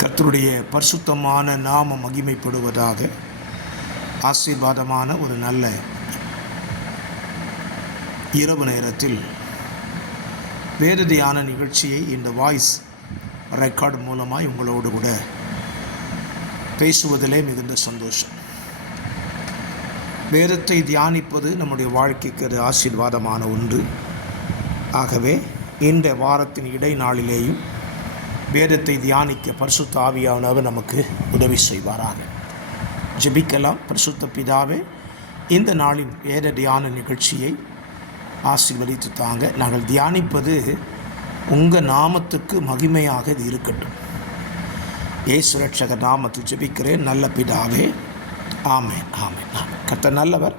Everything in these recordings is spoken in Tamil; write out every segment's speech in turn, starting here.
கர்த்தருடைய பரிசுத்தமான நாம மகிமைப்படுவதாக. ஆசீர்வாதமான ஒரு நல்ல இரவு நேரத்தில் வேத தியான நிகழ்ச்சியை இந்த வாய்ஸ் ரெக்கார்டு மூலமாக உங்களோடு கூட பேசுவதிலே மிகுந்த சந்தோஷம். வேதத்தை தியானிப்பது நம்முடைய வாழ்க்கைக்கு அது ஆசீர்வாதமான ஒன்று. ஆகவே இந்த வாரத்தின் இடைநாளிலேயும் வேதத்தை தியானிக்க பரிசுத்த ஆவியானவர் நமக்கு உதவி செய்வாராக. ஜெபிக்கலாம். பரிசுத்த பிதாவே, இந்த நாளின் வேத தியான நிகழ்ச்சியை ஆசீர்வதித்து தாங்க. நாங்கள் தியானிப்பது உங்கள் நாமத்துக்கு மகிமையாக இது இருக்கட்டும். இயேசு ரட்சகர் நாமத்தில் ஜெபிக்கிறேன் நல்ல பிதாவே. ஆமென், ஆமென், ஆமென். கர்த்தர் நல்லவர்.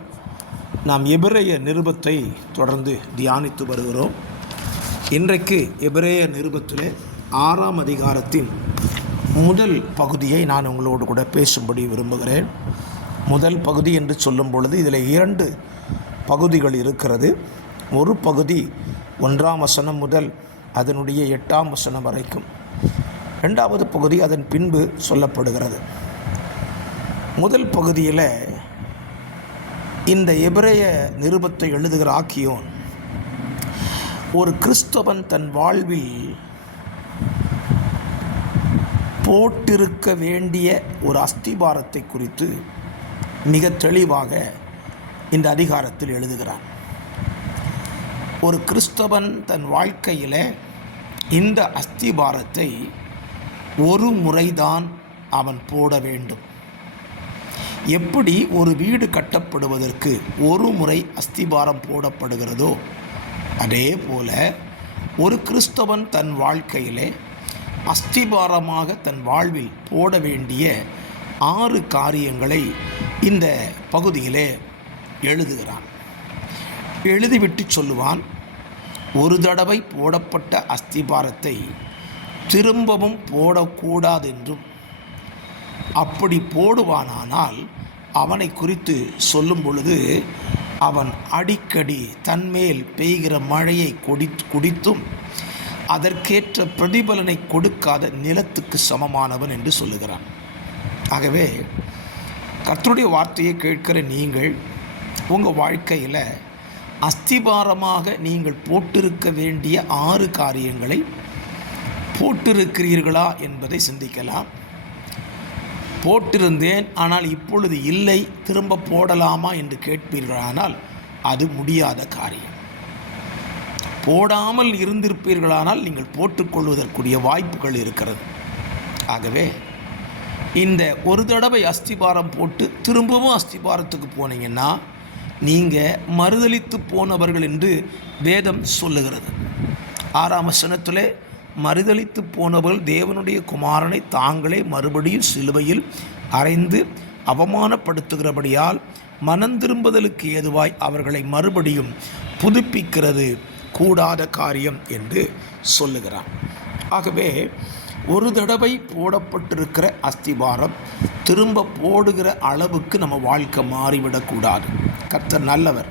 நாம் எபிரேய நிருபத்தை தொடர்ந்து தியானித்து வருகிறோம். இன்றைக்கு எபிரேய நிருபத்திலே 6ஆம் அதிகாரத்தின் முதல் பகுதியை நான் உங்களோடு கூட பேசும்படி விரும்புகிறேன். முதல் பகுதி என்று சொல்லும் பொழுது இதில் 2 பகுதிகள் இருக்கிறது. ஒரு பகுதி 1ஆம் வசனம் முதல் அதனுடைய 8ஆம் வசனம் வரைக்கும், 2வது பகுதி அதன் பின்பு சொல்லப்படுகிறது. முதல் பகுதியில் இந்த எபிரேய நிருபத்தை எழுதுகிற ஆக்கியோன் ஒரு கிறிஸ்தவன் தன் வாழ்வில் போட்டிருக்க வேண்டிய ஒரு அஸ்திபாரத்தை குறித்து மிக தெளிவாக இந்த அதிகாரத்தில் எழுதுகிறான். ஒரு கிறிஸ்தவன் தன் வாழ்க்கையில் இந்த அஸ்திபாரத்தை ஒரு முறைதான் அவன் போட வேண்டும். எப்படி ஒரு வீடு கட்டப்படுவதற்கு ஒரு முறை அஸ்திபாரம் போடப்படுகிறதோ அதே போல ஒரு கிறிஸ்தவன் தன் வாழ்க்கையிலே அஸ்திபாரமாக தன் வாழ்வில் போட வேண்டிய 6 காரியங்களை இந்த பகுதியிலே எழுதுகிறான். எழுதிவிட்டு சொல்லுவான், ஒரு தடவை போடப்பட்ட அஸ்திபாரத்தை திரும்பவும் போடக்கூடாதென்றும், அப்படி போடுவானானால் அவனை குறித்து சொல்லும் பொழுது அவன் அடிக்கடி தன்மேல் பெய்கிற மழையை குடித்தும் அதற்கேற்ற பிரதிபலனை கொடுக்காத நிலத்துக்கு சமமானவன் என்று சொல்லுகிறான். ஆகவே கர்த்தருடைய வார்த்தையை கேட்கிற நீங்கள் உங்கள் வாழ்க்கையில் அஸ்திபாரமாக நீங்கள் போட்டிருக்க வேண்டிய 6 காரியங்களை போட்டிருக்கிறீர்களா என்பதை சிந்திக்கலாம். போட்டிருந்தேன் ஆனால் இப்பொழுது இல்லை, திரும்ப போடலாமா என்று கேட்பீர்களானால் அது முடியாத காரியம். போடாமல் இருந்திருப்பீர்களானால் நீங்கள் போட்டுக்கொள்வதற்குரிய வாய்ப்புகள் இருக்கிறது. ஆகவே இந்த ஒரு தடவை அஸ்திபாரம் போட்டு திரும்பவும் அஸ்திபாரத்துக்கு போனீங்கன்னா நீங்கள் மறுதலித்து போனவர்கள் என்று வேதம் சொல்லுகிறது. 6ஆம் வசனத்திலே மறுதலித்து போனவர்கள் தேவனுடைய குமாரனை தாங்களே மறுபடியும் சிலுவையில் அறைந்து அவமானப்படுத்துகிறபடியால் மனம் திரும்புதலுக்கு ஏதுவாய் அவர்களை மறுபடியும் புதுப்பிக்கிறது கூடாத காரியம் என்று சொல்லுகிறான். ஆகவே ஒரு தடவை போடப்பட்டிருக்கிற அஸ்திபாரம் திரும்ப போடுகிற அளவுக்கு நம்ம வாழ்க்கை மாறிவிடக்கூடாது. கர்த்தர் நல்லவர்.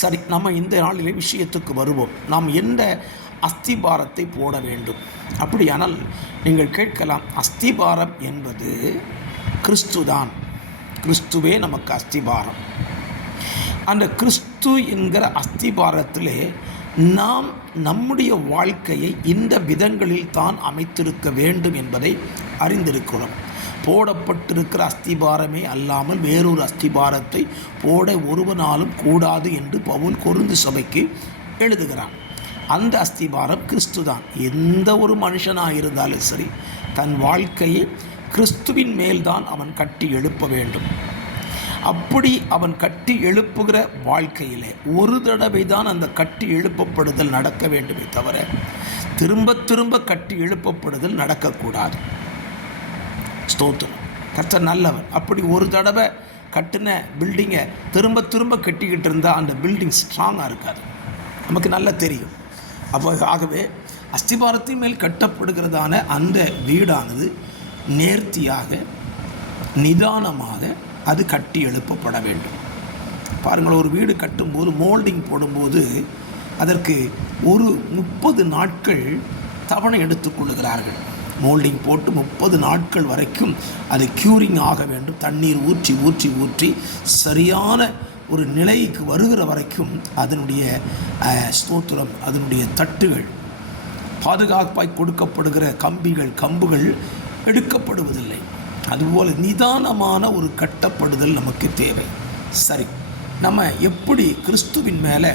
சரி, நம்ம இந்த நாளிலே விஷயத்துக்கு வருவோம். நாம் எந்த அஸ்திபாரத்தை போட வேண்டும்? அப்படியானால் நீங்கள் கேட்கலாம், அஸ்திபாரம் என்பது கிறிஸ்துதான். கிறிஸ்துவே நமக்கு அஸ்திபாரம். அந்த கிறிஸ்து என்கிற அஸ்திபாரத்திலே நாம் நம்முடைய வாழ்க்கையை இந்த விதங்களில் தான் அமைத்திருக்க வேண்டும் என்பதை அறிந்திருக்கிறோம். போடப்பட்டிருக்கிற அஸ்திபாரமே அல்லாமல் வேறொரு அஸ்திபாரத்தை போட ஒருவனாலும் கூடாது என்று பவுல் கொரிந்து சபைக்கு எழுதுகிறான். அந்த அஸ்திபாரம் கிறிஸ்து தான். எந்த ஒரு மனுஷனாக இருந்தாலும் சரி, தன் வாழ்க்கையை கிறிஸ்துவின் மேல்தான் அவன் கட்டி எழுப்ப வேண்டும். அப்படி அவன் கட்டி எழுப்புகிற வாழ்க்கையிலே ஒரு தடவை தான் அந்த கட்டி எழுப்பப்படுதல் நடக்க வேண்டுமே தவிர திரும்ப திரும்ப கட்டி எழுப்பப்படுதல் நடக்கக்கூடாது. ஸ்தோத்திரம். கர்த்தர் நல்லவன். அப்படி ஒரு தடவை கட்டின பில்டிங்கை திரும்ப திரும்ப கட்டிக்கிட்டு இருந்தால் அந்த பில்டிங் ஸ்ட்ராங்காக இருக்காது. நமக்கு நல்லா தெரியும். ஆகவே அஸ்திபாரத்தின் மேல் கட்டப்படுகிறதான அந்த வீடானது நேர்த்தியாக நிதானமாக அது கட்டி எழுப்பப்பட வேண்டும். பாருங்கள், ஒரு வீடு கட்டும்போது மோல்டிங் போடும்போது அதற்கு ஒரு 30 நாட்கள் தவணை எடுத்துக்கொள்ளுகிறார்கள். மோல்டிங் போட்டு 30 நாட்கள் வரைக்கும் அது க்யூரிங் ஆக வேண்டும். தண்ணீர் ஊற்றி ஊற்றி ஊற்றி சரியான ஒரு நிலைக்கு வருகிற வரைக்கும் அதனுடைய ஸ்தோத்திரம், அதனுடைய தட்டுகள், பாதுகாப்பாய் கொடுக்கப்படுகிற கம்புகள் எடுக்கப்படுவதில்லை. அதுபோல் நிதானமான ஒரு கட்டப்படுதல் நமக்கு தேவை. சரி, நம்ம எப்படி கிறிஸ்துவின் மேலே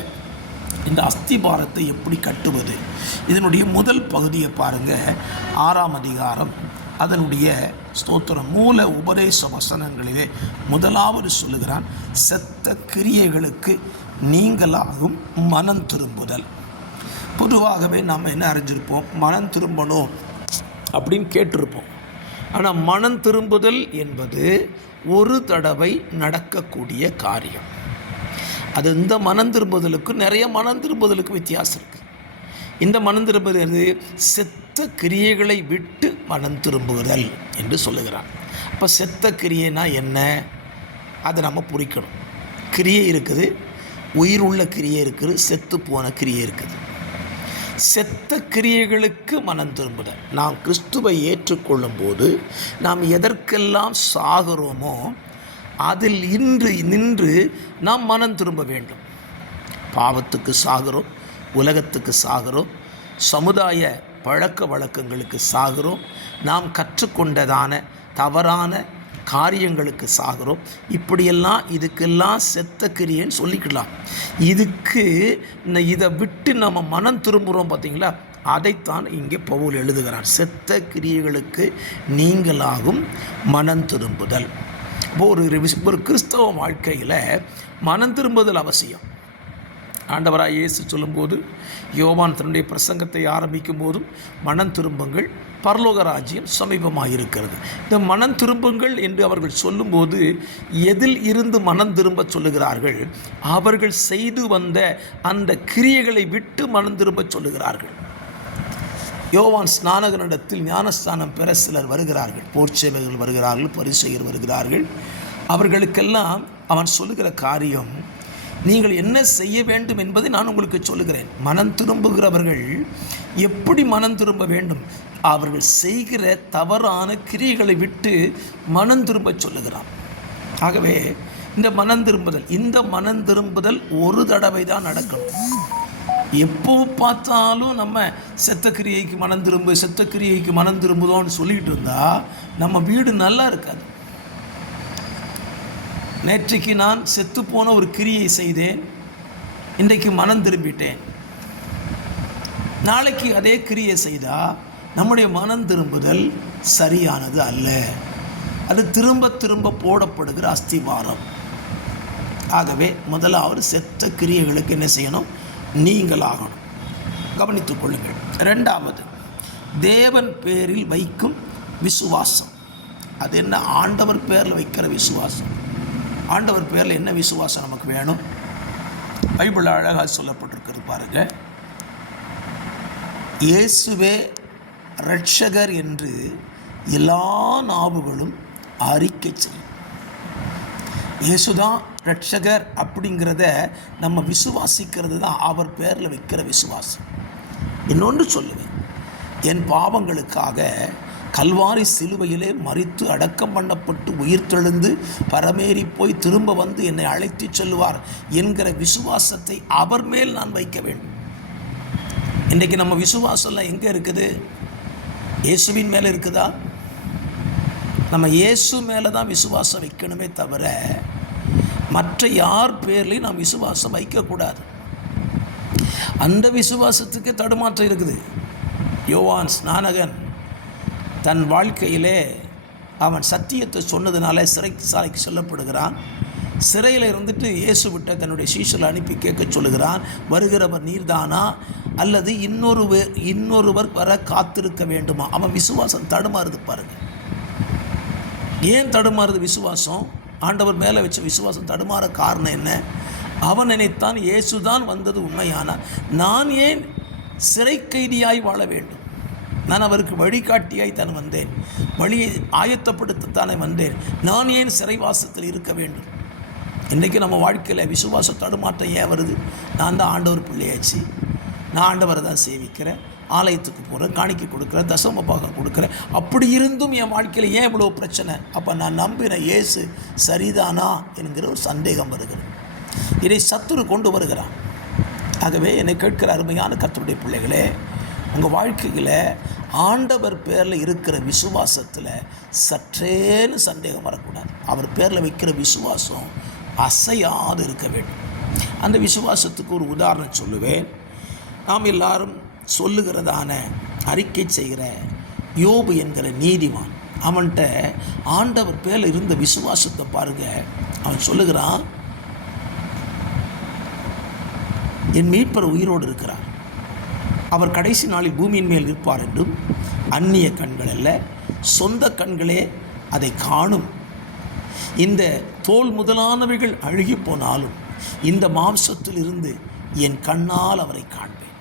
இந்த அஸ்திபாரத்தை எப்படி கட்டுவது? இதனுடைய முதல் பகுதியை பாருங்கள். 6ஆம் அதிகாரம் அதனுடைய ஸ்தோத்திரம் மூல உபதேச வசனங்களிலே முதலாவது சொல்லுகிறான், செத்த கிரியைகளுக்கு நீங்களாகும் மனம் திரும்புதல். பொதுவாகவே நாம் என்ன அறிஞ்சிருப்போம், மனம் திரும்பணும் அப்படின்னு கேட்டிருப்போம். ஆனால் மனம் திரும்புதல் என்பது ஒரு தடவை நடக்கக்கூடிய காரியம். அது இந்த மனம் திரும்புதலுக்கு நிறைய மனம் திரும்புதலுக்கு வித்தியாசம் இருக்குது. இந்த மனம் திரும்புதல் செத்த கிரியைகளை விட்டு மனம் திரும்புதல் என்று சொல்லுகிறான். அப்போ செத்த கிரியைனா என்ன, அதை நம்ம புரிக்கணும். கிரியை இருக்குது, உயிருள்ள கிரியை இருக்குது, செத்து போன கிரியை இருக்குது. செத்த கிரியைகளுக்கு மனம் திரும்புதல். நாம் கிறிஸ்துவை ஏற்றுக்கொள்ளும் போது நாம் எதற்கெல்லாம் சாகிறோமோ அதில் நின்று நாம் மனம் திரும்ப வேண்டும். பாவத்துக்கு சாகிறோம், உலகத்துக்கு சாகிறோம், சமுதாய பழக்க வழக்கங்களுக்கு சாகிறோம், நாம் கற்றுக்கொண்டதான தவறான காரியங்களுக்கு சாகிறோம். இப்படியெல்லாம் இதுக்கெல்லாம் செத்த கிரியைன்னு சொல்லிக்கலாம். இதை விட்டு நம்ம மனம் திரும்புகிறோம் பார்த்தீங்களா, அதைத்தான் இங்கே பவுல் எழுதுகிறார். செத்த கிரியைகளுக்கு நீங்களாகும் மனம் திரும்புதல். ஒரு கிறிஸ்தவ வாழ்க்கையில் மனம் திரும்புதல் அவசியம். ஆண்டவராக இயேசு சொல்லும்போது, யோவான் தன்னுடைய பிரசங்கத்தை ஆரம்பிக்கும் போதும் மனம் திரும்புங்கள், பரலோக ராஜ்யம் சமீபமாக இருக்கிறது. இந்த மனம் திரும்புங்கள் என்று அவர்கள் சொல்லும்போது எதில் இருந்து மனம் திரும்ப சொல்லுகிறார்கள்? அவர்கள் செய்து வந்த அந்த கிரியைகளை விட்டு மனம் திரும்ப சொல்லுகிறார்கள். யோவான் ஸ்நானகனிடத்தில் ஞானஸ்தானம் பெற சிலர் வருகிறார்கள். போர்ச்சேவர்கள் வருகிறார்கள், பரிசேயர் வருகிறார்கள். அவர்களுக்கெல்லாம் அவன் சொல்லுகிற காரியம், நீங்கள் என்ன செய்ய வேண்டும் என்பதை நான் உங்களுக்கு சொல்லுகிறேன். மனம் திரும்புகிறவர்கள் எப்படி மனம் திரும்ப வேண்டும்? அவர்கள் செய்கிற தவறான கிரியைகளை விட்டு மனம் திரும்ப சொல்லுகிறான். ஆகவே இந்த மனம் திரும்புதல் ஒரு தடவை தான் நடக்கணும். எப்போ பார்த்தாலும் நம்ம செத்த கிரியைக்கு மனம் திரும்புதோன்னு சொல்லிகிட்டு இருந்தால் நம்ம வீடு நல்லா இருக்காது. நேற்றைக்கு நான் செத்துப்போன ஒரு கிரியை செய்தேன், இன்றைக்கு மனம் திரும்பிட்டேன். நாளைக்கு அதே கிரியை செய்தால் நம்முடைய மனம் திரும்புதல் சரியானது அல்ல. அது திரும்ப திரும்ப போடப்படுகிற அஸ்திவாரம். ஆகவே முதலாவது செத்த கிரியைகளுக்கு என்ன செய்யணும்? நீங்களாகணும். கவனித்துக் கொள்ளுங்கள். 2வது, தேவன் பேரில் வைக்கும் விசுவாசம். அது என்ன? ஆண்டவர் பேரில் வைக்கிற விசுவாசம். ஆண்டவர் பேரில் என்ன விசுவாசம் நமக்கு வேணும்? பைபிள் அழகாக சொல்லப்பட்டிருக்கிறது பாருங்க. இயேசுவே இரட்சகர் என்று எல்லா நாவுகளும் அறிக்கை செய்யும். இயேசுதான் இரட்சகர் அப்படிங்கிறத நம்ம விசுவாசிக்கிறது தான் அவர் பேரில் வைக்கிற விசுவாசம். இன்னொன்று சொல்லுவேன், என் பாவங்களுக்காக கல்வாரி சிலுவையிலே மரித்து அடக்கம் பண்ணப்பட்டு உயிர்த்தெழுந்து பரமேறி போய் திரும்ப வந்து என்னை அழைத்து செல்வார் என்கிற விசுவாசத்தை அவர் மேல் நான் வைக்க வேண்டும். இன்றைக்கு நம்ம விசுவாசம்லாம் எங்கே இருக்குது? இயேசுவின் மேலே இருக்குதா? நம்ம இயேசு மேலே தான் விசுவாசம் வைக்கணுமே தவிர மற்ற யார் பேர்லையும் நாம் விசுவாசம் வைக்கக்கூடாது. அந்த விசுவாசத்துக்கு தடுமாற்றம் இருக்குது. யோவான் ஸ்நானகன் தன் வாழ்க்கையிலே அவன் சத்தியத்தை சொன்னதுனால சிறைச்சாலைக்கு சொல்லப்படுகிறான். சிறையில் இருந்துட்டு இயேசு விட்ட தன்னுடைய சீஷர்களை அனுப்பி கேட்க சொல்லுகிறான், வருகிறவர் நீர்தானா அல்லது இன்னொருவர் வர காத்திருக்க வேண்டுமா? அவன் விசுவாசம் தடுமாறுது பாருங்க. ஏன் தடுமாறுது விசுவாசம்? ஆண்டவர் மேலே வச்ச விசுவாசம் தடுமாற காரணம் என்ன? அவன் நினைத்தான் இயேசுதான் வந்தது உண்மையானால் நான் ஏன் சிறை கைதியாய் வாழ வேண்டும்? நான் அவருக்கு வழிகாட்டியாய் தான் வந்தேன், வழியை ஆயத்தப்படுத்தத்தானே வந்தேன். நான் ஏன் சிறைவாசத்தில் இருக்க வேண்டும்? இன்றைக்கி நம்ம வாழ்க்கையில் விசுவாச தடுமாற்றம் ஏன் வருது? நான் தான் ஆண்டவர் பிள்ளையாச்சு, நான் ஆண்டவரை தான் சேவிக்கிறேன், ஆலயத்துக்கு போகிறேன், காணிக்கை கொடுக்குறேன், தசம பாகம் கொடுக்குறேன். அப்படி இருந்தும் என் வாழ்க்கையில் ஏன் இவ்வளோ பிரச்சனை? அப்போ நான் நம்பின இயேசு சரிதானா என்கிற ஒரு சந்தேகம் வருகிறது. இதை சத்துரு கொண்டு வருகிறான். ஆகவே என்னை கேட்கிற அருமையான கர்த்தருடைய பிள்ளைகளே, உங்கள் வாழ்க்கையில் ஆண்டவர் பேரில் இருக்கிற விசுவாசத்தில் சற்றேன்னு சந்தேகம் வரக்கூடாது. அவர் பேரில் வைக்கிற விசுவாசம் அசையாது இருக்க வேண்டும். அந்த விசுவாசத்துக்கு ஒரு உதாரணம் சொல்லுவேன். நாம் எல்லாரும் சொல்லுகிறதான அறிக்கை செய்கிற யோபு என்கிற நீதிமான், அவன்கிட்ட ஆண்டவர் பேரில் இருந்த விசுவாசத்தை பாருங்கள். அவன் சொல்லுகிறான், என் மீட்பர் உயிரோடு இருக்கிறார், அவர் கடைசி நாளில் பூமியின் மேல் நிற்பார் என்றும் அந்நிய கண்கள் அல்ல சொந்த கண்களே அதை காணும். இந்த தோல் முதலானவைகள் அழுகி போனாலும் இந்த மாம்சத்தில் இருந்து என் கண்ணால் அவரை காண்பேன்.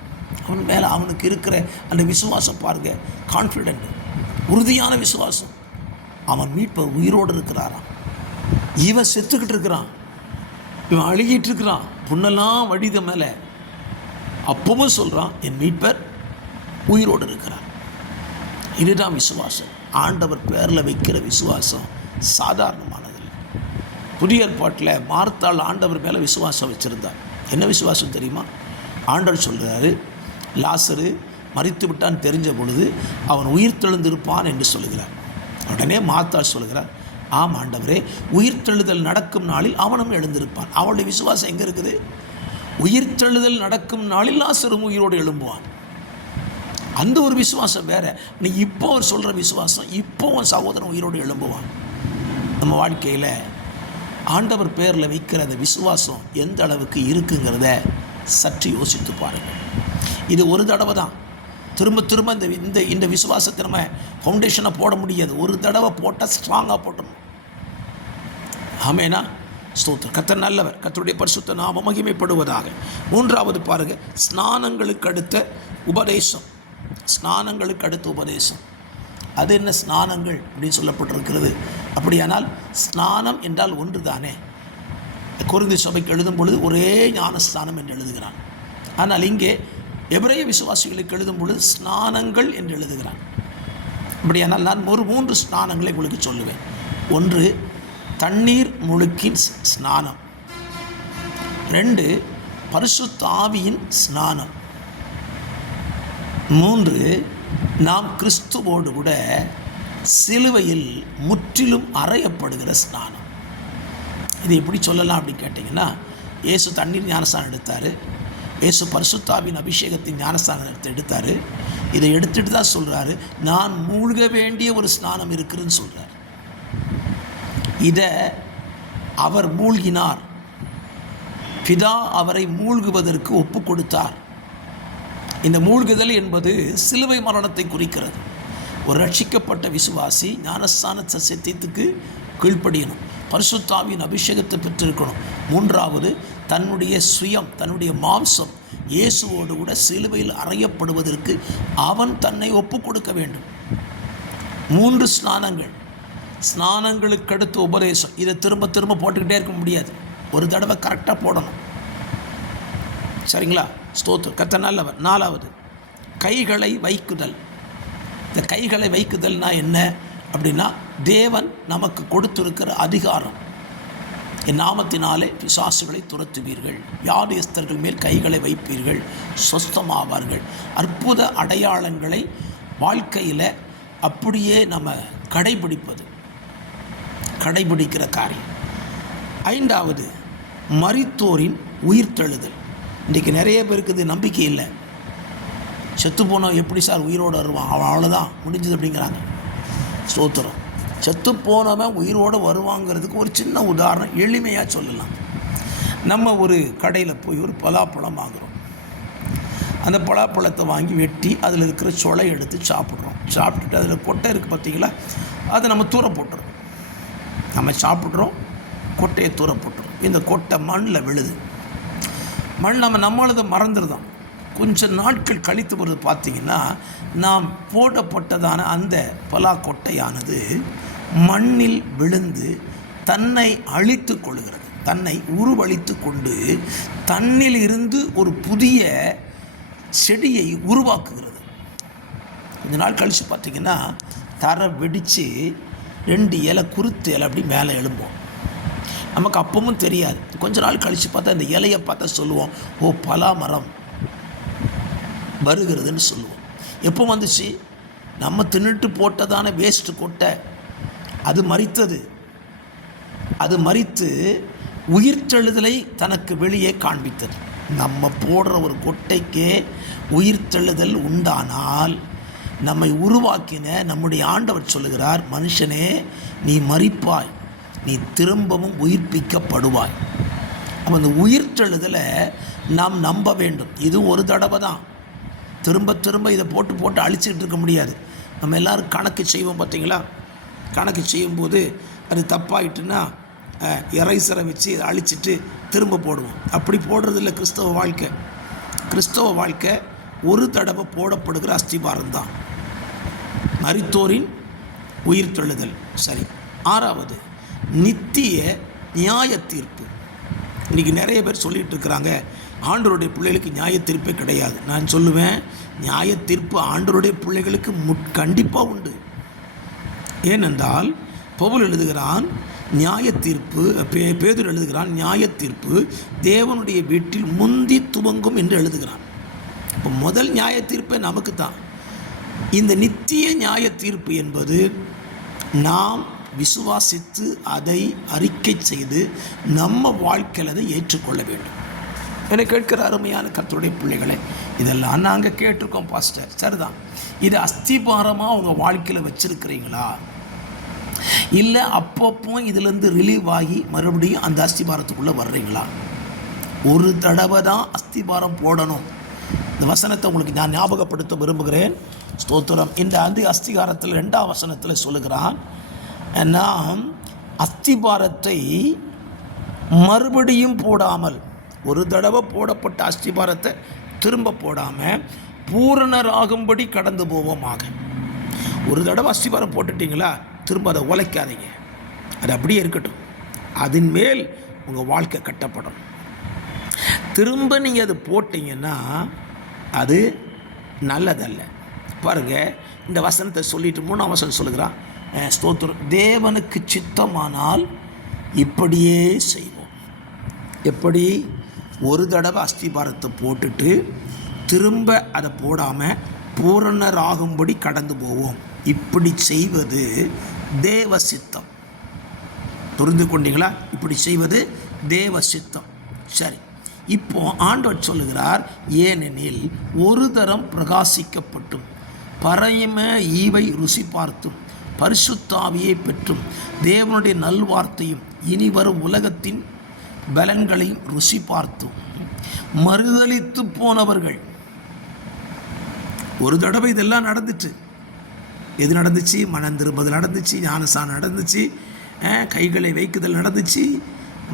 அவன் மேலே அவனுக்கு இருக்கிற அந்த விசுவாசம் பாருங்க, கான்ஃபிடென்ட், உறுதியான விசுவாசம். அவன் மீட்பர் உயிரோடு இருக்கிறாராம். இவன் செத்துக்கிட்டு இருக்கிறான், இவன் அழுகிட்டு இருக்கிறான், புண்ணெல்லாம் வடித மேலே. அப்பவும் சொல்கிறான், என் மீட்பர் உயிரோடு இருக்கிறார். இதுதான் விசுவாசம். ஆண்டவர் பேரில் வைக்கிற விசுவாசம் சாதாரணமானதில்லை. புதிய ஏற்பாட்டில் மார்த்தாள் ஆண்டவர் மேலே விசுவாசம் வச்சுருந்தார். என்ன விசுவாசம் தெரியுமா? ஆண்டவர் சொல்கிறாரு, லாசரு மரித்து விட்டான் தெரிஞ்ச பொழுது அவன் உயிர்த்தெழுந்திருப்பான் என்று சொல்லுகிறார். உடனே மார்த்தாள் சொல்கிறார், ஆம் ஆண்டவரே, உயிர்த்தெழுதல் நடக்கும் நாளில் அவனும் எழுந்திருப்பான். அவளுடைய விசுவாசம் எங்கே இருக்குது? உயிர்த்தெழுதல் நடக்கும் நாளில் லாசரும் உயிரோடு எழும்புவான். அந்த ஒரு விசுவாசம் வேறு. நீ இப்போ அவர் சொல்கிற விசுவாசம், இப்போ அவன் சகோதரன் உயிரோடு எழும்புவான். நம்ம வாழ்க்கையில் ஆண்டவர் பேரில் வைக்கிற அந்த விசுவாசம் எந்த அளவுக்கு இருக்குங்கிறத சற்று யோசித்து பாருங்கள். இது ஒரு தடவை தான். திரும்ப திரும்ப இந்த விசுவாசத்தை நம்ம ஃபவுண்டேஷனை போட முடியாது. ஒரு தடவை போட்டால் ஸ்ட்ராங்காக போட்டணும். ஆமேனா? ஸ்தோத்திரம். கர்த்தர் நல்லவர். கர்த்தருடைய பரிசுத்த நாமம் மகிமைப்படுவதாக. மூன்றாவது பாருங்கள், ஸ்நானங்களுக்கு அடுத்த உபதேசம். ஸ்நானங்களுக்கு அடுத்த உபதேசம். அது என்ன ஸ்நானங்கள் அப்படின்னு சொல்லப்பட்டிருக்கிறது? அப்படியானால் ஸ்நானம் என்றால் ஒன்று தானே. கொரிந்து சபைக்கு எழுதும் பொழுது ஒரே ஞானஸ்நானம் என்று எழுதுகிறான். ஆனால் இங்கே எபிரேய விசுவாசிகளுக்கு எழுதும் பொழுது ஸ்நானங்கள் என்று எழுதுகிறான். அப்படியானால் நான் ஒரு 3 ஸ்நானங்களை உங்களுக்கு சொல்லுவேன். ஒன்று, தண்ணீர் முழுக்கின் ஸ்நானம். 2, பரிசுத்த ஆவியின் ஸ்நானம். 3, நாம் கிறிஸ்துவோடு கூட சிலுவையில் முற்றிலும் அறையப்படுகிற ஸ்நானம். இது எப்படி சொல்லலாம் அப்படின்னு கேட்டிங்கன்னா, இயேசு தண்ணீர் ஞானஸ்தானம் எடுத்தார், இயேசு பரிசுத்தாவின் அபிஷேகத்தின் ஞானஸ்தானத்தை எடுத்தார். இதை எடுத்துகிட்டு தான் சொல்கிறாரு, நான் மூழ்க வேண்டிய ஒரு ஸ்நானம் இருக்குதுன்னு சொல்கிறார். இதை அவர் மூழ்கினார், பிதா அவரை மூழ்குவதற்கு ஒப்பு கொடுத்தார். இந்த மூழ்குதல் என்பது சிலுவை மரணத்தை குறிக்கிறது. ஒரு ரட்சிக்கப்பட்ட விசுவாசி ஞானஸ்தான சத்தியத்துக்கு கீழ்ப்படியணும், பரிசுத்தாவின் அபிஷேகத்தை பெற்றிருக்கணும். 3வது, தன்னுடைய சுயம், தன்னுடைய மாம்சம் இயேசுவோடு கூட சிலுவையில் அறையப்படுவதற்கு அவன் தன்னை ஒப்பு கொடுக்க வேண்டும். 3 ஸ்நானங்கள். ஸ்நானங்களுக்கு அடுத்த உபதேசம். இதை திரும்ப திரும்ப போட்டுக்கிட்டே இருக்க முடியாது. ஒரு தடவை கரெக்டாக போடணும். சரிங்களா? ஸ்தோத்திரம். கர்த்தர் நல்லவர். 4வது, கைகளை வைக்குதல். இந்த கைகளை வைக்குதல்னா என்ன அப்படின்னா, தேவன் நமக்கு கொடுத்திருக்கிற அதிகாரம். என் நாமத்தினாலே பிசாசுகளை துரத்துவீர்கள், வியாதியஸ்தர்கள் மேல் கைகளை வைப்பீர்கள், சொஸ்தமாவார்கள். அற்புத அடையாளங்களை வாழ்க்கையில் அப்படியே நம்ம கடைபிடிக்கிற காரியம். 5வது, மரித்தோரின் உயிர்த்தெழுதல். இன்றைக்கி நிறைய பேருக்கு இது நம்பிக்கை இல்லை. செத்து போனவன் எப்படி சார் உயிரோடு வருவான், அவன் அவ்வளோதான் முடிஞ்சது அப்படிங்கிறாங்க. ஸ்தோத்திரம். செத்து போனவன் உயிரோடு வருவாங்கிறதுக்கு ஒரு சின்ன உதாரணம் எளிமையாக சொல்லலாம். நம்ம ஒரு கடையில் போய் ஒரு பலாப்பழம் வாங்குகிறோம். அந்த பலாப்பழத்தை வாங்கி வெட்டி அதில் இருக்கிற சொலை எடுத்து சாப்பிட்றோம். சாப்பிட்டுட்டு அதில் கொட்டை இருக்குது பார்த்தீங்களா, அதை நம்ம தூர போட்டுறோம். நம்ம சாப்பிட்றோம், கொட்டையை தூர போட்டுறோம். இந்த கொட்டை மண்ணில் விழுது. மண் நம்மளதை மறந்துடுதோம். கொஞ்சம் நாட்கள் கழித்து வருது பார்த்திங்கன்னா, நாம் போடப்பட்டதான அந்த பலா கொட்டையானது மண்ணில் விழுந்து தன்னை அழித்து கொள்கிறது, தன்னை உருவழித்து கொண்டு தன்னில் இருந்து ஒரு புதிய செடியை உருவாக்குகிறது. கொஞ்ச நாள் கழித்து பார்த்திங்கன்னா தரை வெடித்து 2 இலை குருத்து இலை அப்படி மேலே எழும்போம். நமக்கு அப்பவும் தெரியாது. கொஞ்ச நாள் கழித்து பார்த்தா இந்த இலையை பார்த்தா சொல்லுவோம், ஓ பலா மரம் வருகிறதுன்னு சொல்லுவோம். எப்போ வந்துச்சு? நம்ம தின்னுட்டு போட்டதான வேஸ்ட்டு கொட்டை அது மரித்தது. அது மரித்து உயிர்த்தெழுதலை தனக்கு வெளியே காண்பித்தது. நம்ம போடுற ஒரு கொட்டைக்கே உயிர்த்தெழுதல் உண்டானால் நம்மை உருவாக்கின நம்முடைய ஆண்டவர் சொல்லுகிறார், மனுஷனே நீ மரிப்பாய், நீ திரும்பவும் உயிர்ப்பிக்கப்படுவாய். அப்போ அந்த உயிர்த்தெழுதலை நாம் நம்ப வேண்டும். இதுவும் ஒரு தடவை தான். திரும்ப திரும்ப இதை போட்டு போட்டு அழிச்சிக்கிட்டு இருக்க முடியாது. நம்ம எல்லோரும் கணக்கு செய்வோம் பார்த்தீங்களா? கணக்கு செய்யும்போது அது தப்பாயிட்டுன்னா எரைசரை வச்சு அழிச்சிட்டு திரும்ப போடுவோம். அப்படி போடுறதில்ல கிறிஸ்தவ வாழ்க்கை. கிறிஸ்தவ வாழ்க்கை ஒரு தடவை போடப்படுகிற அஸ்திபாரம் தான், மரித்தோரின் உயிர்த்தெழுதல். சரி, 6வது நித்திய நியாய தீர்ப்பு. இன்றைக்கி நிறைய பேர் சொல்லிகிட்டு இருக்கிறாங்க, ஆண்டவருடைய பிள்ளைகளுக்கு நியாய தீர்ப்பே கிடையாது. நான் சொல்லுவேன், நியாய தீர்ப்பு ஆண்டவருடைய பிள்ளைகளுக்கு கண்டிப்பாக உண்டு. ஏனென்றால் பவுல் எழுதுகிறான், நியாய தீர்ப்பு, பேதுரு எழுதுகிறான், நியாய தீர்ப்பு தேவனுடைய வீட்டில் முந்தி துவங்கும் என்று எழுதுகிறான். இப்போ முதல் நியாய தீர்ப்பை நமக்கு தான். இந்த நித்திய நியாய தீர்ப்பு என்பது நாம் விசுவாசித்து அதை அறிக்கை செய்து நம்ம வாழ்க்கையில் அதை ஏற்றுக்கொள்ள வேண்டும். என்னை கேட்கிற அருமையான கர்த்தருடைய பிள்ளைகளை, இதெல்லாம் நாங்கள் கேட்டிருக்கோம் பாஸ்டர். சரிதான். இது அஸ்திபாரமாக உங்கள் வாழ்க்கையில் வச்சுருக்கிறீங்களா? இல்லை அப்பப்போ இதிலேருந்து ரிலீவ் ஆகி மறுபடியும் அந்த அஸ்திபாரத்துக்குள்ளே வர்றீங்களா? ஒரு தடவை தான் அஸ்திபாரம் போடணும். இந்த வசனத்தை உங்களுக்கு நான் ஞாபகப்படுத்த விரும்புகிறேன். ஸ்தோத்திரம். இந்த அஸ்திகாரத்தில் 2ஆம் வசனத்தில் சொல்லுகிறான், நாம் அஸ்திபாரத்தை மறுபடியும் போடாமல், ஒரு தடவை போடப்பட்ட அஸ்திபாரத்தை திரும்ப போடாமல் பூரணராகும்படி கடந்து போவோமாக. ஒரு தடவை அஸ்திபாரம் போட்டுட்டிங்களா, திரும்ப அதை உழைக்காதீங்க. அது அப்படியே இருக்கட்டும். அதன் மேல் உங்கள் வாழ்க்கை கட்டப்படும். திரும்ப நீங்கள் அது போட்டிங்கன்னா அது நல்லதல்ல. பாருங்கள், இந்த வசனத்தை சொல்லிட்டு 3ஆம் வசனம் சொல்லுகிறான், ஸ்தோத்திரம், தேவனுக்கு சித்தமானால் இப்படியே செய்வோம். எப்படி? ஒரு தடவை அஸ்திபாரத்தை போட்டுட்டு திரும்ப அதை போடாமல் பூரணராகும்படி கடந்து போவோம். இப்படி செய்வது தேவ சித்தம். புரிந்து கொண்டீங்களா? இப்படி செய்வது தேவ சித்தம். சரி, இப்போ ஆண்டவர் சொல்லுகிறார், ஏனெனில் ஒரு தரம் பிரகாசிக்கப்பட்டும் பரம ஈவை ருசி பார்த்தும் பரிசுத்தாவியை பெற்றும் தேவனுடைய நல்வார்த்தையும் இனி வரும் உலகத்தின் பலன்களையும் ருசி பார்த்தும் மறுதலித்து போனவர்கள். ஒரு தடவை இதெல்லாம் நடந்துச்சு. எது நடந்துச்சு? மனம் திரும்புதல் நடந்துச்சு, ஞானசானம் நடந்துச்சு, கைகளை வைக்குதல் நடந்துச்சு,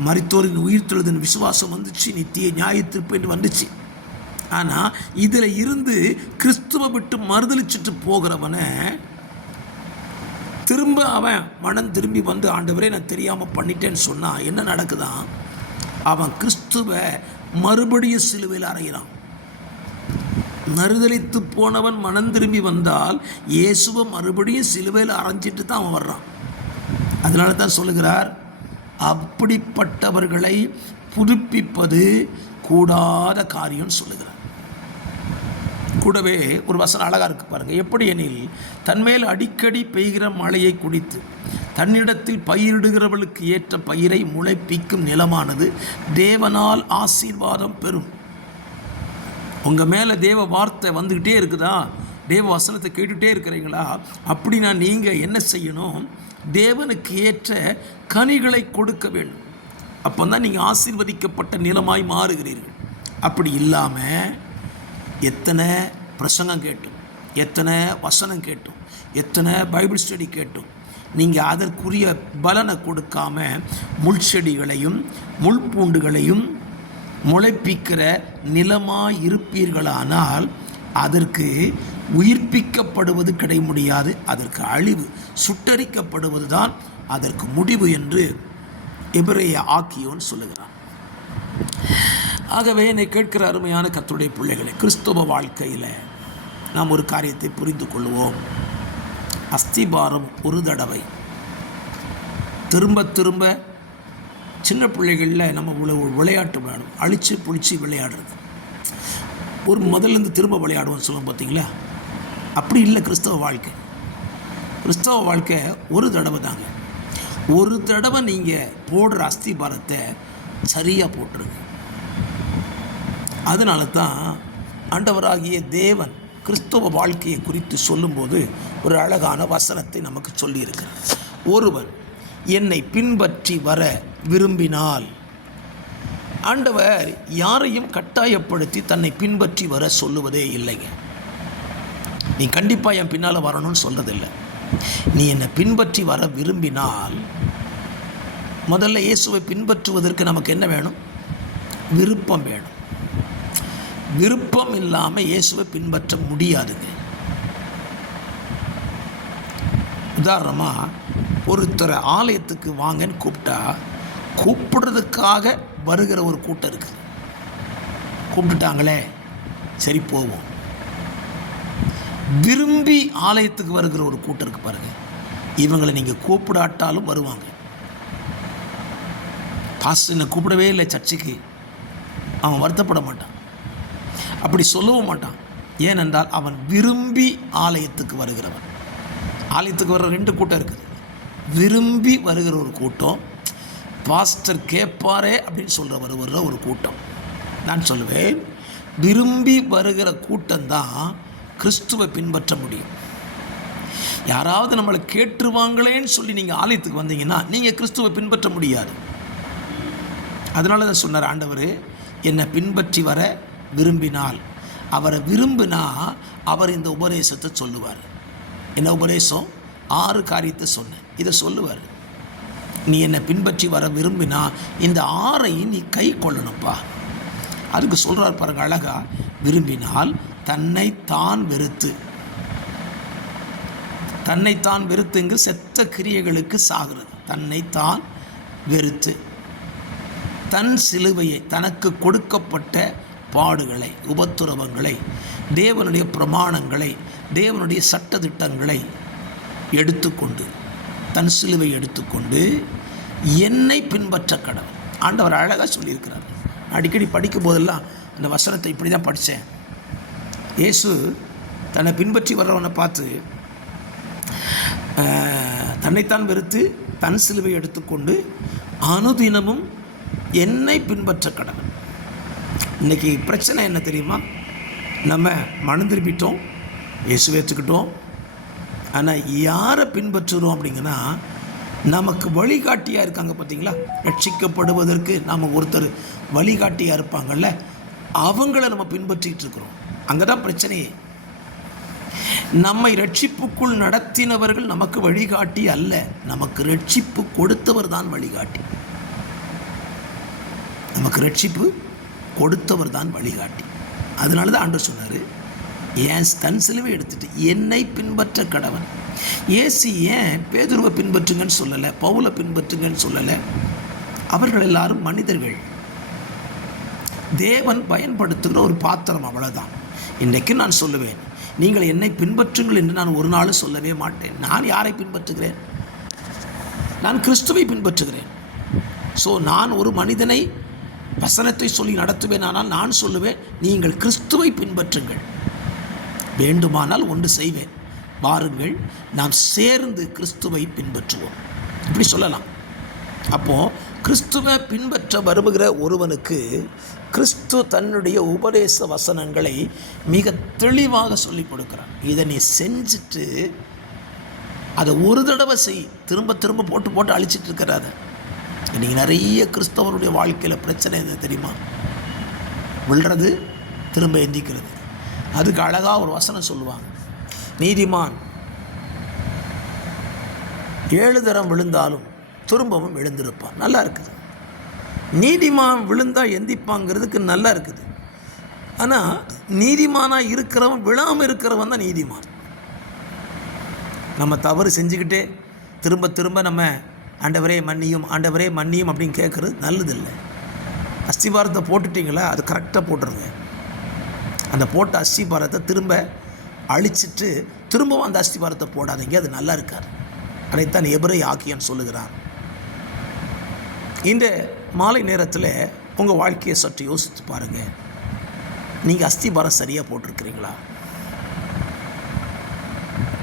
மரித்தோரின் உயிர்த்தெழுதலின் விசுவாசம் வந்துச்சு, நித்திய நியாய தீர்ப்பு என்று வந்துச்சு. ஆனால் இதில் இருந்து கிறிஸ்துவை விட்டு மறுதலிச்சுட்டு போகிறவனை திரும்ப அவன் மனம் திரும்பி வந்து, ஆண்டவரே நான் தெரியாமல் பண்ணிட்டேன்னு சொன்னால் என்ன நடக்குதான்? அவன் கிறிஸ்துவை மறுபடியும் சிலுவையில் அறைகிறான். மறுதலித்து போனவன் மனம் திரும்பி வந்தால் இயேசுவை மறுபடியும் சிலுவையில் அரைஞ்சிட்டு தான் அவன் வர்றான். அதனால தான் சொல்லுகிறார், அப்படிப்பட்டவர்களை புதுப்பிப்பது கூடாத காரியம்னு சொல்லுகிறார். கூடவே ஒரு வசனம் அழகாக இருக்குது பாருங்கள். எப்படி எனில், தன்மேல் அடிக்கடி பெய்கிற மழையை குடித்து தன்னிடத்தில் பயிரிடுகிறவளுக்கு ஏற்ற பயிரை முளைப்பிக்கும் நிலமானது தேவனால் ஆசீர்வாதம் பெறும். உங்கள் மேலே தேவ வார்த்தை வந்துக்கிட்டே இருக்குதா? தேவ வசனத்தை கேட்டுகிட்டே இருக்கிறீங்களா? அப்படின்னா நீங்கள் என்ன செய்யணும்? தேவனுக்கு ஏற்ற கனிகளை கொடுக்க வேண்டும். அப்போ தான் நீங்கள் ஆசீர்வதிக்கப்பட்ட நிலமாய் மாறுகிறீர்கள். அப்படி இல்லாமல் எத்தனை பிரசங்கம் கேட்டும், எத்தனை வசனம் கேட்டும், எத்தனை பைபிள் ஸ்டடி கேட்டும், நீங்கள் அதற்குரிய பலனை கொடுக்காம முள் செடிகளையும் முள் பூண்டுகளையும் முளைப்பிக்கிற நிலமாய் இருப்பீர்களானால் அதற்கு உயிர்ப்பிக்கப்படுவது கிடை முடியாது. அதற்கு அழிவு, சுட்டரிக்கப்படுவது தான் அதற்கு முடிவு என்று எபிரேய ஆக்கியோன் சொல்லுகிறான். ஆகவே என்னை கேட்கிற அருமையான கர்த்தருடைய பிள்ளைகளை, கிறிஸ்தவ வாழ்க்கையில் நாம் ஒரு காரியத்தை புரிந்து கொள்வோம். அஸ்திபாரம் ஒரு தடவை திரும்ப திரும்ப சின்ன பிள்ளைகளில் நம்ம விளையாட்டு விளையாடும், அழித்து புளிச்சு விளையாடுறது. ஒரு முதல்லேருந்து திரும்ப விளையாடுவோம் சொல்லுவோம் பார்த்தீங்களா? அப்படி இல்லை கிறிஸ்தவ வாழ்க்கை. கிறிஸ்தவ வாழ்க்கை ஒரு தடவை தாங்க. ஒரு தடவை நீங்கள் போடுற அஸ்திபாரத்தை சரியாக போட்டுருங்க. அதனால தான் ஆண்டவராகிய தேவன் கிறிஸ்தவ வாழ்க்கையை குறித்து சொல்லும்போது ஒரு அழகான வசனத்தை நமக்கு சொல்லியிருக்கிறார். ஒருவன் என்னை பின்பற்றி வர விரும்பினால், ஆண்டவர் யாரையும் கட்டாயப்படுத்தி தன்னை பின்பற்றி வர சொல்லுவதே இல்லைங்க. நீ கண்டிப்பாக என் பின்னால் வரணும்னு சொல்கிறதில்லை. நீ என்னை பின்பற்றி வர விரும்பினால், முதல்ல இயேசுவை பின்பற்றுவதற்கு நமக்கு என்ன வேணும்? விருப்பம் வேணும். விருப்பம் இல்லாமல் இயேசுவை பின்பற்ற முடியாதுங்க. உதாரணமாக ஒருத்தரை ஆலயத்துக்கு வாங்கன்னு கூப்பிட்டா கூப்பிடுறதுக்காக வருகிற ஒரு கூட்டம் இருக்குது. கூப்பிட்டுட்டாங்களே சரி போவோம். விரும்பி ஆலயத்துக்கு வருகிற ஒரு கூட்டம் இருக்குது பாருங்கள். இவங்களை நீங்கள் கூப்பிடாட்டாலும் வருவாங்க. பாஸ்டர் என்னை கூப்பிடவே இல்லை சர்ச்சுக்கு, அவன் வருத்தப்பட மாட்டான், அப்படி சொல்லவும் மாட்டான். ஏனென்றால் அவன் விரும்பி ஆலயத்துக்கு வருகிறவன். ஆலயத்துக்கு வர்ற ரெண்டு கூட்டம் இருக்குது. விரும்பி வருகிற ஒரு கூட்டம், பாஸ்டர் கேட்பாரே அப்படின்னு வருகிற ஒரு கூட்டம். நான் சொல்லுவேன், விரும்பி வருகிற கூட்டம்தான் கிறிஸ்துவை பின்பற்ற முடியும். யாராவது நம்மளை கேட்டுருவாங்களேன்னு சொல்லி நீங்கள் ஆலயத்துக்கு வந்தீங்கன்னா நீங்கள் கிறிஸ்துவை பின்பற்ற முடியாது. அதனால தான் சொன்னார் ஆண்டவர், என்னை பின்பற்றி வர விரும்பினால். அவரை விரும்பினா அவர் இந்த உபதேசத்தை சொல்லுவார். என்ன உபதேசம்? 6 காரியத்தை சொன்னேன், இதை சொல்லுவார். நீ என்னை பின்பற்றி வர விரும்பினா இந்த 6ஐயும் நீ கை கொள்ளணும்ப்பா. அதுக்கு சொல்கிறார் பாருங்க அழகா, விரும்பினால் தன்னைத்தான் வெறுத்து. தன்னைத்தான் வெறுத்துங்க செத்த கிரியைகளுக்கு சாகிறது. தன்னைத்தான் வெறுத்து தன் சிலுவையை, தனக்கு கொடுக்கப்பட்ட பாடுகளை, உபத்திரவங்களை, தேவனுடைய பிரமாணங்களை, தேவனுடைய சட்டதிட்டங்களை எடுத்துக்கொண்டு, தன் சிலுவை எடுத்துக்கொண்டு என்னை பின்பற்ற கடவுள். ஆண்டவர் அழகாக சொல்லியிருக்கிறார். அடிக்கடி படிக்கும் போதெல்லாம் அந்த வசனத்தை இப்படி தான் படித்தேன். இயேசு தன்னை பின்பற்றி வர்றவனை பார்த்து தன்னைத்தான் வெறுத்து தன் சிலுவை எடுத்துக்கொண்டு அனுதினமும் என்னை பின்பற்ற கடவுள். இன்றைக்கி பிரச்சனை என்ன தெரியுமா? நம்ம மனம் திரும்பிட்டோம், இயேசுவை ஏற்றுக்கிட்டோம். ஆனால் யாரை பின்பற்றுகிறோம் அப்படிங்கன்னா, நமக்கு வழிகாட்டியாக இருக்காங்க பார்த்தீங்களா? ரட்சிக்கப்படுவதற்கு நாம் ஒருத்தர் வழிகாட்டியாக இருப்பாங்கள்ல, அவங்கள நம்ம பின்பற்றிகிட்டு இருக்கிறோம். அங்கே தான் பிரச்சனையே. நம்மை ரட்சிப்புக்குள் நடத்தினவர்கள் நமக்கு வழிகாட்டி அல்ல, நமக்கு ரட்சிப்பு கொடுத்தவர் தான் வழிகாட்டி. நமக்கு ரட்சிப்பு கொடுத்தவர் தான் வழிகாட்டி. அதனால தான் ஆண்டவர் சொன்னார், ஏன் தன் சிலுவை எடுத்துட்டு என்னை பின்பற்ற கடவன். இயேசு ஏன் பேதுருவை பின்பற்றுங்கன்னு சொல்லலை, பவுலை பின்பற்றுங்கன்னு சொல்லலை? அவர்கள் எல்லாரும் மனிதர்கள், தேவன் பயன்படுத்துகிற ஒரு பாத்திரம், அவ்வளோதான். இன்றைக்கு நான் சொல்லுவேன், நீங்கள் என்னை பின்பற்றுங்கள் என்று நான் ஒரு நாள் சொல்லவே மாட்டேன். நான் யாரை பின்பற்றுகிறேன்? நான் கிறிஸ்துவை பின்பற்றுகிறேன். ஸோ நான் ஒரு மனிதனை வசனத்தை சொல்லி நடத்துவேன். ஆனால் நான் சொல்லுவேன், நீங்கள் கிறிஸ்துவை பின்பற்றுங்கள். வேண்டுமானால் ஒன்று செய்வேன், வாருங்கள் நாம் சேர்ந்து கிறிஸ்துவை பின்பற்றுவோம், இப்படி சொல்லலாம். அப்போது கிறிஸ்துவை பின்பற்ற வருகிற ஒருவனுக்கு கிறிஸ்து தன்னுடைய உபதேச வசனங்களை மிக தெளிவாக சொல்லி கொடுக்குறான். இதை நீ செஞ்சுட்டு அதை ஒரு தடவை செய், திரும்ப திரும்ப போட்டு அழிச்சிட்டு இருக்கிறாத. இன்றைக்கி நிறைய கிறிஸ்தவருடைய வாழ்க்கையில் பிரச்சனை என்ன தெரியுமா? விழுறது திரும்ப எந்திக்கிறது. அதுக்கு அழகாக ஒரு வசனம் சொல்லுவாங்க, நீதிமான் 7 தரம் விழுந்தாலும் திரும்பவும் விழுந்திருப்பான். நல்லா இருக்குது. நீதிமான் விழுந்தால் எந்திப்பாங்கிறதுக்கு நல்லா இருக்குது. ஆனால் நீதிமானாக இருக்கிறவன் விழாமல் இருக்கிறவன் தான் நீதிமான். நம்ம தவறு செஞ்சுக்கிட்டே திரும்ப திரும்ப நம்ம ஆண்டவரே மன்னியும், ஆண்டவரே மன்னியும் அப்படின்னு கேட்குறது நல்லதில்லை. அஸ்திபாரத்தை போட்டுட்டிங்களா, அது கரெக்டாக போட்டுருங்க. அந்த போட்ட அஸ்திபாரத்தை திரும்ப அழிச்சிட்டு திரும்பவும் அந்த அஸ்திபாரத்தை போடாதீங்க, அது நல்லா இருக்காது. அதைத்தான் எபிரேய ஆக்கியான் சொல்லுகிறார். இந்த மாலை நேரத்தில் உங்கள் வாழ்க்கையை சற்று யோசித்து பாருங்கள். நீங்கள் அஸ்திபாரம் சரியாக போட்டிருக்கிறீங்களா?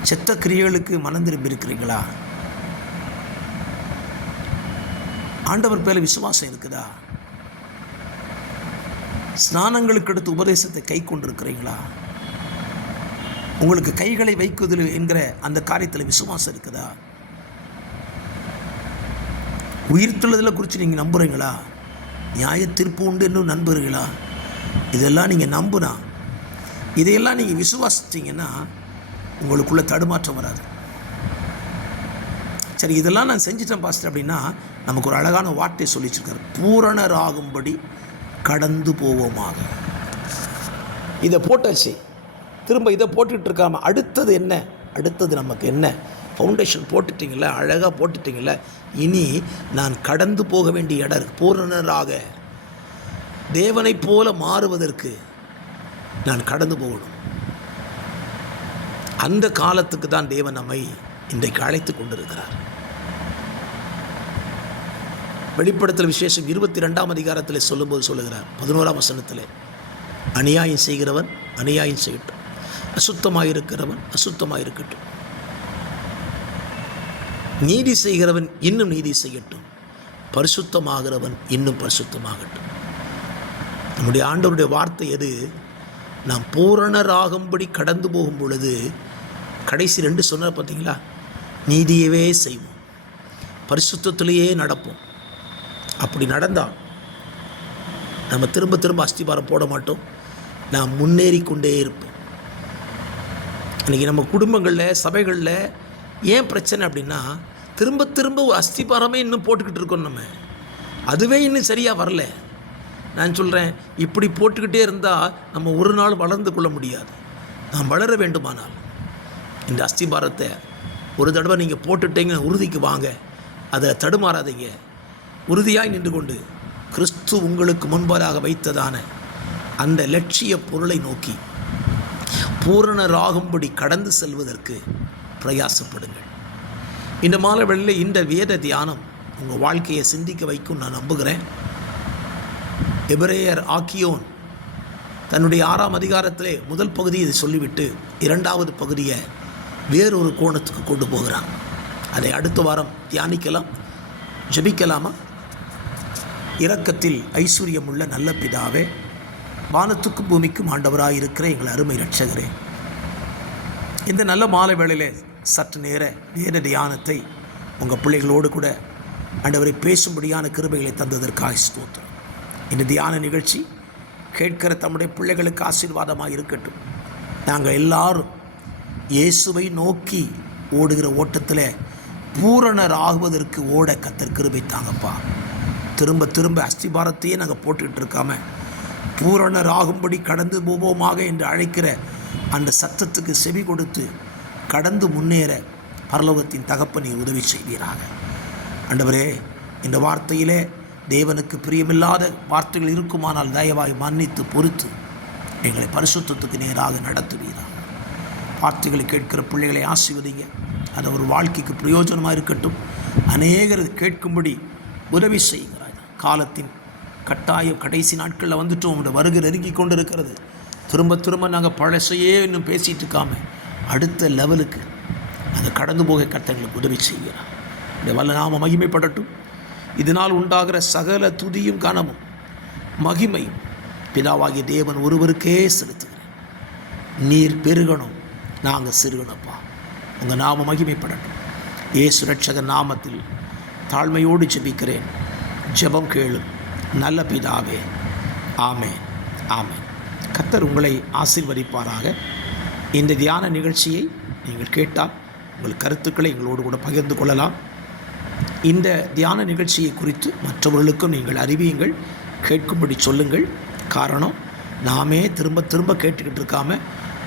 செத்த கிரியைகளுக்கு மனம் திரும்பி இருக்கிறீங்களா? ஆண்டவர் பேரில் விசுவாசம் இருக்குதா? ஸ்நானங்களுக்கு அடுத்து உபதேசத்தை கை கொண்டிருக்கிறீங்களா? உங்களுக்கு கைகளை வைக்குதல் என்கிற அந்த காரியத்தில் விசுவாசம் இருக்குதா? உயிர்த்தெழுதலை குறித்து நீங்கள் நம்புகிறீங்களா? நியாய தீர்ப்பு உண்டு என்று நம்புகிறீங்களா? இதெல்லாம் நீங்கள் நம்புனா, இதையெல்லாம் நீங்கள் விசுவாசித்தீங்கன்னா உங்களுக்குள்ளே தடுமாற்றம் வராது. சரி, இதெல்லாம் நான் செஞ்சிட்டேன் பாஸ்டர் அப்படின்னா நமக்கு ஒரு அழகான வார்த்தை சொல்லிச்சிருக்காரு, பூரணராகும்படி கடந்து போவோமாக. இதை போட்டாச்சு, திரும்ப இதை போட்டுக்கிட்டு இருக்காம அடுத்தது என்ன? அடுத்தது நமக்கு என்ன? ஃபவுண்டேஷன் போட்டுட்டிங்கள, அழகாக போட்டுட்டிங்கள, இனி நான் கடந்து போக வேண்டிய இடம் இருக்குது. பூரணராக தேவனைப் போல மாறுவதற்கு நான் கடந்து போகணும். அந்த காலத்துக்கு தான் தேவன் நம்மை இன்றைக்கு அழைத்து கொண்டிருக்கிறார். வெளிப்படுத்தல் விசேஷம் 22ஆம் அதிகாரத்தில் சொல்லும்போது சொல்லுகிறார், 11ஆம் வசனத்தில், அநியாயம் செய்கிறவன் அநியாயம் செய்யட்டும், அசுத்தமாயிருக்கிறவன் அசுத்தமாயிருக்கட்டும், நீதி செய்கிறவன் இன்னும் நீதி செய்யட்டும், பரிசுத்தமாகிறவன் இன்னும் பரிசுத்தமாகட்டும். நம்முடைய ஆண்டவருடைய வார்த்தை எது? நாம் பூரணராகும்படி கடந்து போகும் பொழுது கடைசி 2 சொன்னார் பார்த்தீங்களா? நீதியவே செய்வோம், பரிசுத்தத்திலேயே நடப்போம். அப்படி நடந்தால் நம்ம திரும்ப திரும்ப அஸ்திபாரம் போட மாட்டோம், நாம் முன்னேறி கொண்டே இருப்போம். இன்றைக்கி நம்ம குடும்பங்களில், சபைகளில் ஏன் பிரச்சனை அப்படின்னா, திரும்ப திரும்ப அஸ்திபாரமே இன்னும் போட்டுக்கிட்டு இருக்கோம். நம்ம அதுவே இன்னும் சரியாக வரல. நான் சொல்கிறேன், இப்படி போட்டுக்கிட்டே இருந்தால் நம்ம ஒரு நாள் வளர்ந்து கொள்ள முடியாது. நாம் வளர வேண்டுமானால் இந்த அஸ்திபாரத்தை ஒரு தடவை நீங்கள் போட்டுட்டீங்கன்னா உறுதிக்கு வாங்க, அதில் தடுமாறாதீங்க. உறுதியாய் நின்று கொண்டு கிறிஸ்து உங்களுக்கு முன்பதாக வைத்ததான அந்த லட்சிய பொருளை நோக்கி பூரணராகும்படி கடந்து செல்வதற்கு பிரயாசப்படுங்கள். இந்த மாலை வேளையில் இந்த வேத தியானம் உங்கள் வாழ்க்கையை சிந்திக்க வைக்கும் நான் நம்புகிறேன். எபிரேயர் ஆக்கியோன் தன்னுடைய 6ஆம் அதிகாரத்திலே முதல் பகுதியை சொல்லிவிட்டு 2வது பகுதியை வேறொரு கோணத்துக்கு கொண்டு போகிறான். அதை அடுத்த வாரம் தியானிக்கலாம். ஜெபிக்கலாமா? இரக்கத்தில் ஐஸ்வர்யமுள்ள நல்ல பிதாவே, வானத்துக்கும் பூமிக்கும் ஆண்டவராக இருக்கிற எங்கள் அருமை இரட்சகரே, இந்த நல்ல மாலை வேளையிலே சற்று நேர வேத தியானத்தை உங்கள் பிள்ளைகளோடு கூட ஆண்டவரை பேசும்படியான கிருபைகளை தந்ததற்காக ஸ்தோத்திரம். இந்த தியான நிகழ்ச்சி கேட்கிற தம்முடைய பிள்ளைகளுக்கு ஆசீர்வாதமாக இருக்கட்டும். நாங்கள் எல்லாரும் இயேசுவை நோக்கி ஓடுகிற ஓட்டத்தில் பூரணராகுவதற்கு ஓட கர்த்தர் கிருபை தாங்கப்பா. திரும்ப திரும்ப அஸ்திபாரத்தையே நாங்கள் போட்டுக்கிட்டு இருக்காம பூரணராகும்படி கடந்து போவோமாக என்று அழைக்கிற அந்த சத்தத்துக்கு செவி கொடுத்து கடந்து முன்னேற பரலோகத்தின் தகப்பனை உதவி செய்வீராக. ஆண்டவரே, இந்த வார்த்தையிலே தேவனுக்கு பிரியமில்லாத வார்த்தைகள் இருக்குமானால் தயவாய் மன்னித்து பொறுத்து எங்களை பரிசுத்தத்துக்கு நேராக நடத்துவீராக. வார்த்தைகளை கேட்கிற பிள்ளைகளை ஆசீர்வதிங்க. அது ஒரு வாழ்க்கைக்கு பிரயோஜனமாக இருக்கட்டும். அநேகர் கேட்கும்படி உதவி செய்கிறார். காலத்தின் கட்டாயம் கடைசி நாட்களில் வந்துட்டோம். உங்களோட வருகை நெருங்கி கொண்டு இருக்கிறது. திரும்ப திரும்ப நாங்கள் பழசையே இன்னும் பேசிகிட்டு இருக்காமல் அடுத்த லெவலுக்கு நாங்கள் கடந்து போக கர்த்தர்களுக்கு உதவி செய்கிறார். இந்த வல்ல நாம மகிமைப்படட்டும். இதனால் உண்டாகிற சகல துதியும் கனமும் மகிமையும் பிதாவாகிய தேவன் ஒருவருக்கே செலுத்துகிறேன். நீர் பெருகணும், நாங்கள் சிறுகணப்பா. உங்கள் நாம மகிமைப்படட்டும். இயேசு ரட்சகர் நாமத்தில் தாழ்மையோடு ஜெபிக்கிறேன். ஜெபம் கேளும் நல்ல பிதாவே. ஆமென், ஆமென். கர்த்தர் உங்களை ஆசீர்வதிப்பாராக. இந்த தியான நிகழ்ச்சியை நீங்கள் கேட்டால் உங்கள் கருத்துக்களை எங்களோடு கூட பகிர்ந்து கொள்ளலாம். இந்த தியான நிகழ்ச்சியை குறித்து மற்றவர்களுக்கும் நீங்கள் அறிவியுங்கள், கேட்கும்படி சொல்லுங்கள். காரணம், நாமே திரும்ப திரும்ப கேட்டுக்கிட்டு இருக்காமல்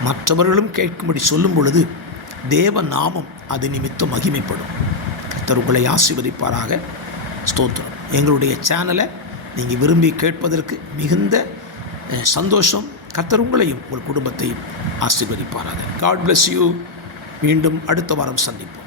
மற்றவர்களும் கேட்கும்படி சொல்லும் பொழுது தேவ நாமம் அது நிமித்தம் மகிமைப்படும். கர்த்தர் உங்களை ஆசீர்வதிப்பாராக. ஸ்தோத்திரம். எங்களுடைய சேனலை நீங்கள் விரும்பி கேட்பதற்கு மிகுந்த சந்தோஷம். கர்த்தர் உங்களையும் உங்கள் குடும்பத்தையும் ஆசீர்வதிப்பாராக. God bless you. மீண்டும் அடுத்த வாரம் சந்திப்போம்.